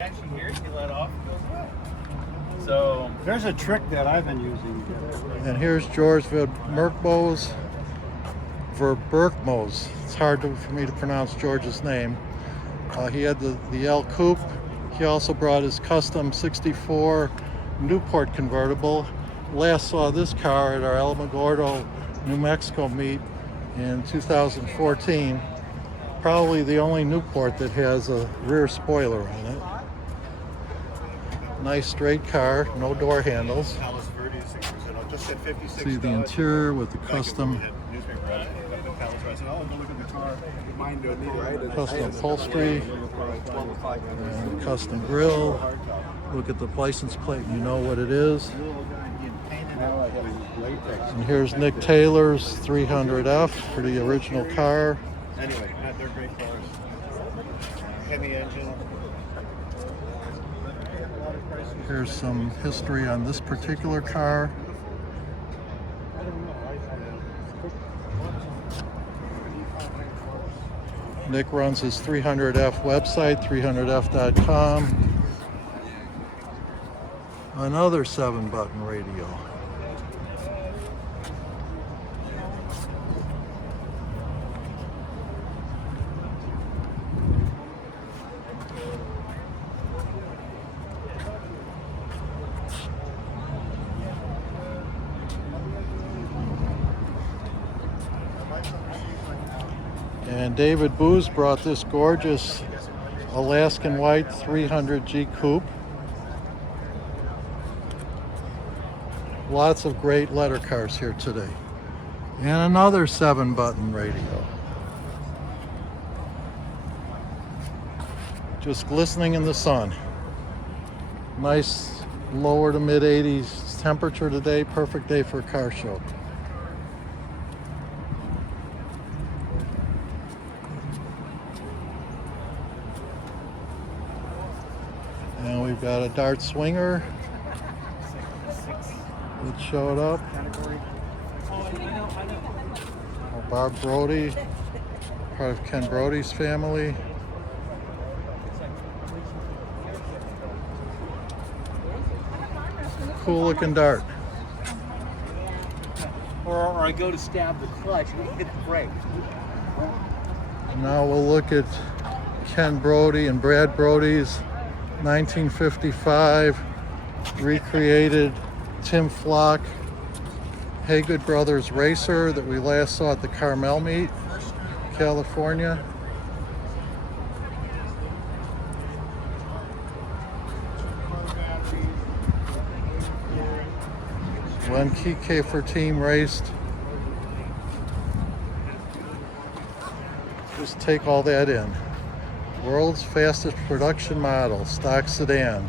Action here, you let off, it goes away. So there's a trick that I've been using. And here's George Vermerkmos. It's hard for me to pronounce George's name. He had the L Coupe. He also brought his custom 64 Newport convertible. Last saw this car at our Alamogordo, New Mexico meet in 2014. Probably the only Newport that has a rear spoiler on it. Nice straight car, no door handles. See the interior with the custom upholstery and custom grille. Look at the license plate, you know what it is. And here's Nick Taylor's 300F for the original car. Anyway, they're great cars. Heavy engine. Here's some history on this particular car. Nick runs his 300F website, 300F.com. Another 7-button radio. And David Booz brought this gorgeous Alaskan White 300G Coupe. Lots of great letter cars here today. And another 7-button radio. Just glistening in the sun. Nice lower to mid 80s temperature today. Perfect day for a car show. And we've got a Dart Swinger that showed up. Bob Brody, part of Ken Brody's family. Cool looking Dart. or I go to stab the clutch and hit the brake. Now we'll look at Ken Brody and Brad Brody's 1955 recreated Tim Flock Haygood Brothers Racer that we last saw at the Carmel meet, California. When Kiefer team raced. Just take all that in. World's fastest production model, stock sedan.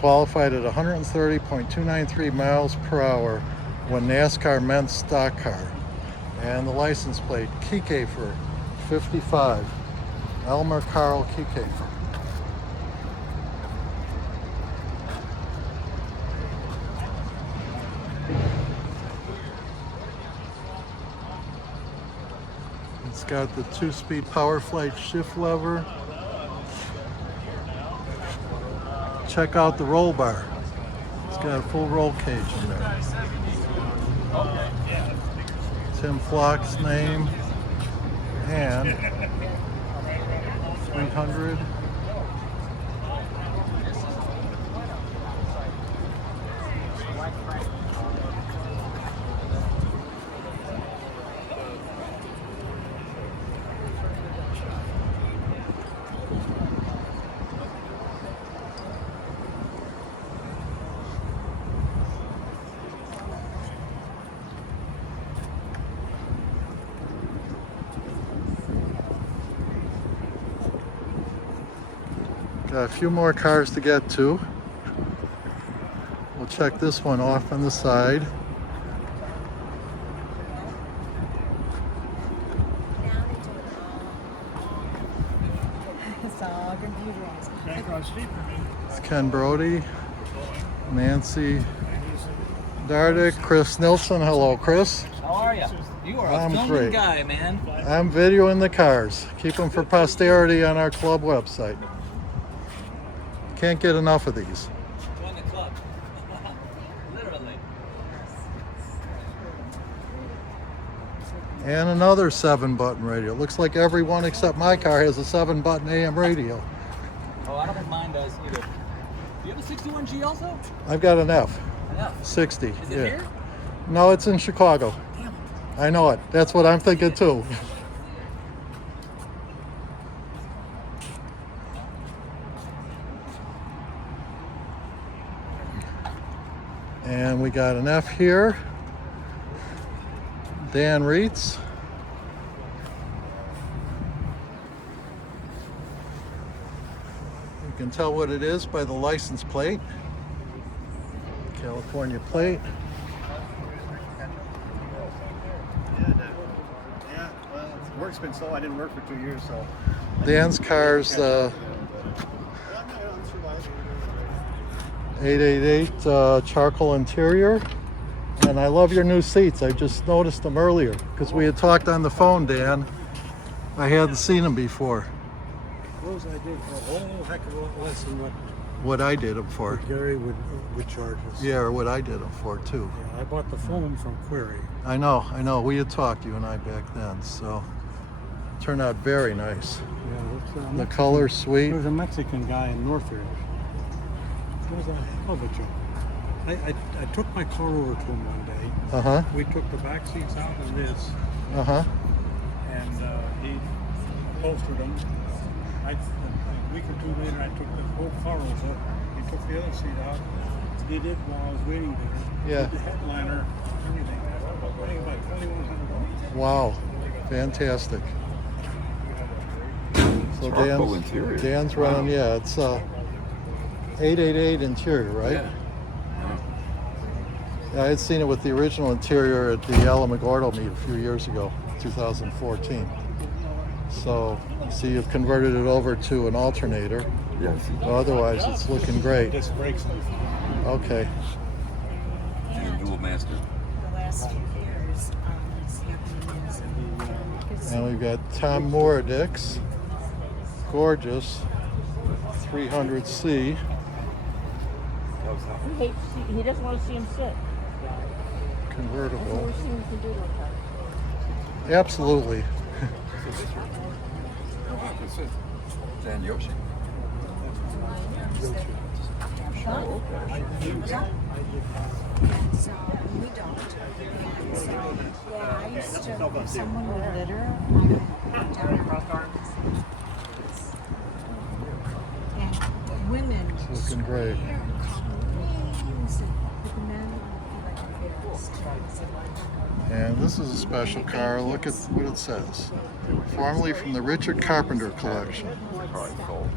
Qualified at 130.293 miles per hour when NASCAR meant stock car. And the license plate, Kiefer 55. Elmer Carl Kiefer. It's got the 2-speed power flight shift lever. Check out the roll bar. It's got a full roll cage in there. Tim Flock's name and 300. Got a few more cars to get to. We'll check this one off on the side. It's all computerized. It's Ken Brody, Nancy Dardick, Chris Nilsson. Hello, Chris. How are you? You are a I'm filming great. guy, man. I'm videoing the cars. Keep them for posterity on our club website. Can't get enough of these. Join the club. Literally. And another 7-button radio. Looks like every one except my car has a 7-button AM radio. Oh, I don't mind us either. Do you have a 61G also? I've got an F. Enough. 60. Is it here? No, it's in Chicago. Damn it. I know it. That's what I'm thinking too. And we got an F here. Dan Reitz. You can tell what it is by the license plate. California plate. Yeah, well, work's been slow. I didn't work for 2 years, so. Dan's car's I'm surviving. 888 charcoal interior. And I love your new seats. I just noticed them earlier because we had talked on the phone, Dan. I hadn't seen them before. Those I did for a whole heck of a lot less than What I did them for. what Gary would charge us. Yeah, or what I did them for too. Yeah, I bought the foam from Query. I know. We had talked, you and I, back then. So, turned out very nice. Yeah, The color's sweet. There was a Mexican guy in Northridge. It was a hell of a job. I took my car over to him one day. Uh-huh. We took the back seats out of this, Uh-huh. and he upholstered them. A week or two later, I took the whole car over. He took the other seat out. He did while I was waiting there. Yeah. Did the headliner, everything. I think about $2,100. Wow. Fantastic. So Charcoal interior. Dan's running, yeah, it's 888 interior, right? Yeah. Yeah, I had seen it with the original interior at the Alamogordo meet a few years ago, 2014. So, see, you've converted it over to an alternator. Yes. Otherwise, it's looking great. Disc brakes on it. Okay. And dual master. The last few years, it's happening is, because And we've got Tom Moradix. Gorgeous. 300C. He doesn't want to see him sit. Convertible. We've seen him do like that. Absolutely. Dan Yoshi. so we don't. And so, yeah, I used to, if someone would litter, I would down in and the women It's looking great. queens and the men would be like this. And this is a special car. Look at what it says. Formerly from the Richard Carpenter collection. Probably sold.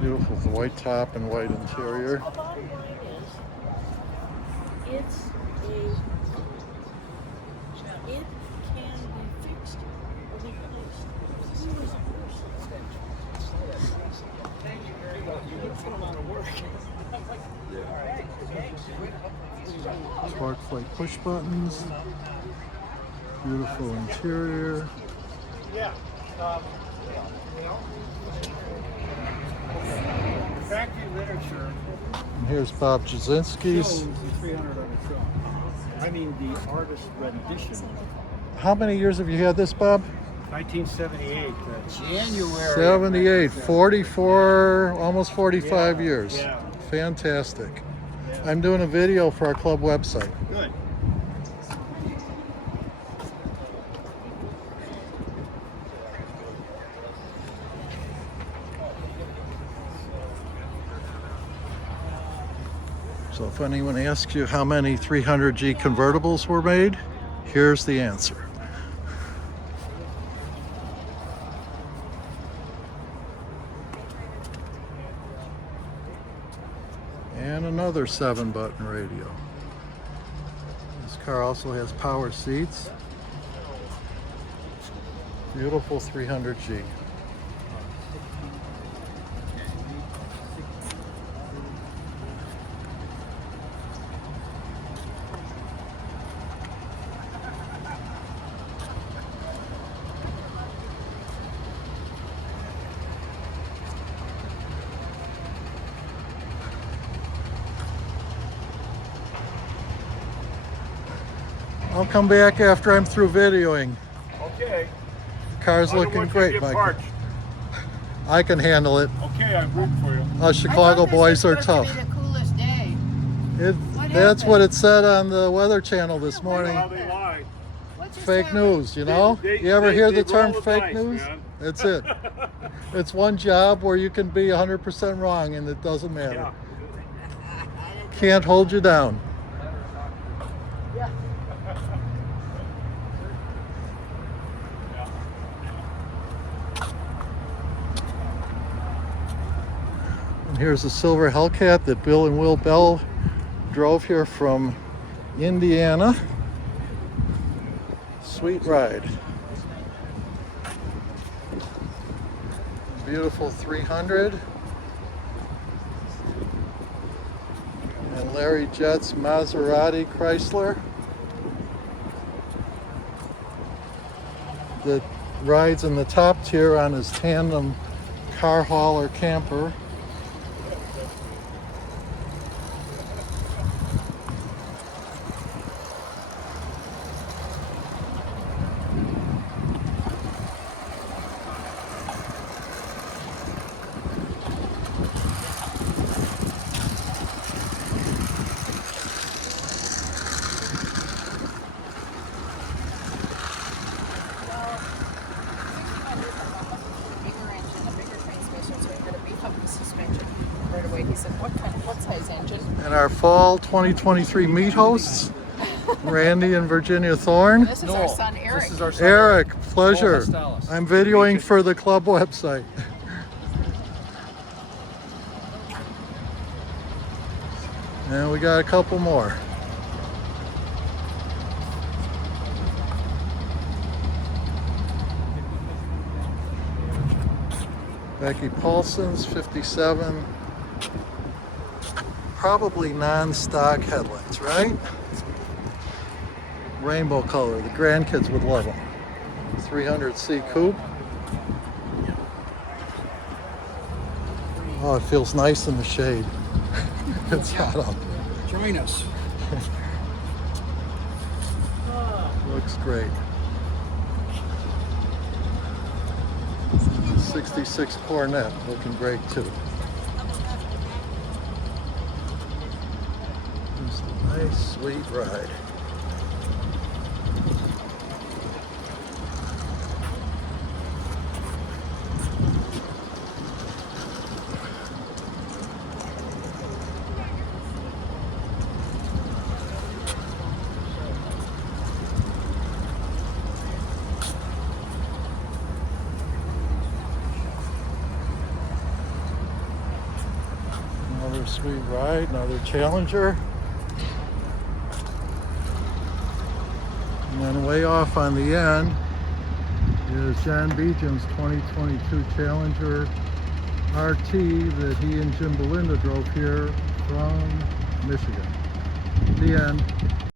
Beautiful, the white top and white interior. The bottom line is, it's it can be fixed or replaced. Who is the person that put a lot of work? Torque plate push buttons. Beautiful interior. Factory literature And here's Bob Jasinski's. shows the 300 on the film. I mean the artist rendition. How many years have you had this, Bob? 1978, January. 78, 44, almost 45 years. Yeah. Fantastic. I'm doing a video for our club website. Good. So if anyone asks you how many 300G convertibles were made, here's the answer. And another 7-button radio. This car also has power seats. Beautiful 300G. I'll come back after I'm through videoing. Okay. Car's I don't looking want you to great, get Michael. parched. I can handle it. Okay, I'm rooting for you. Us Chicago boys are tough. The coolest day. That's what it said on the Weather Channel this morning. How they lied. What just Fake happened? news, you know? They- You ever they- hear they the term roll the fake dice, news? man. That's it. It's one job where you can be 100% wrong and it doesn't matter. Yeah. Can't hold you down. And here's a silver Hellcat that Bill and Will Bell drove here from Indiana. Sweet ride. Beautiful 300. And Larry Jett's Maserati Chrysler that rides in the top tier on his tandem car hauler camper. Bigger engine, a bigger transmission, so we had to beef up the suspension right away. He said, what size engine? And our fall 2023 meet hosts, Randy and Virginia Thorne. This is our son Eric. This is our son, Eric, pleasure. Noel Hastalis. I'm videoing for the club website. And we got a couple more. Becky Paulson's 57. Probably non-stock headlights, right? Rainbow color. The grandkids would love them. 300C coupe. Oh, it feels nice in the shade. It's hot out. Join us. Looks great. 66 Cornet, looking great too. Just a nice, sweet ride. Another sweet ride, another Challenger. And then way off on the end is John Beecham's 2022 Challenger RT that he and Jim Belinda drove here from Michigan. The end.